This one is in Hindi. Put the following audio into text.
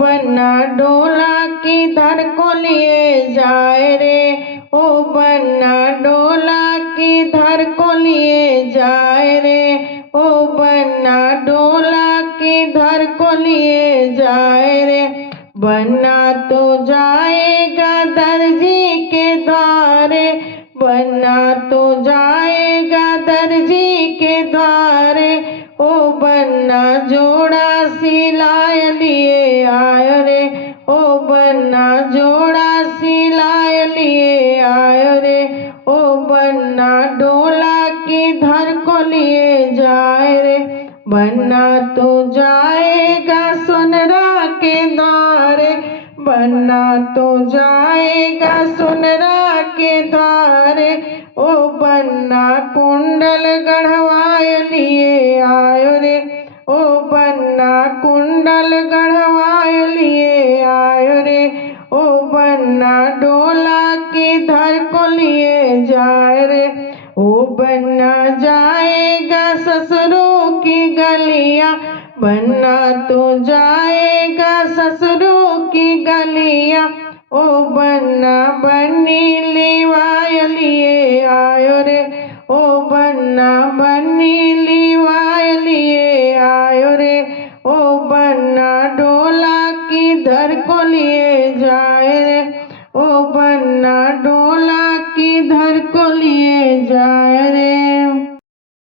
बन्ना डोला किधर को लिए जाए रे, ओ बन्ना डोला किधर को लिए जाए रे, ओ बन्ना डोला किधर को लिए जाए रे। बन्ना तो जाएगा दर्जी के द्वारे, बन्ना तो जाएगा दर्जी के द्वारे, ओ बन्ना जोड़ा सिलाए लिए आयो रे, ओ बन्ना जोड़ा सिलाए लिए आयो रे, ओ बन्ना डोला किधर को लिए जाए रे। बन्ना तो जाएगा सोनरा के द्वारे, बन्ना तो जाएगा सोनरा के द्वारे, ओ बन्ना कुंडल गढ़वाए लिए आयो रे, ओ बन्ना कुंडल गढ़वाए लिए आयो रे, ओ बन्ना डोला किधर को लिए जाए रे। ओ बन्ना जाएगा ससुरों की गलियां, बन्ना तो जाएगा ससुरों की गलियां, ओ बन्ना बन्नी लिवाए लिए आयो रे, ओ बन्ना बन्नी लिवाए लिए आयो रे, ओ बन्ना डोला किधर को लिए जाए रे।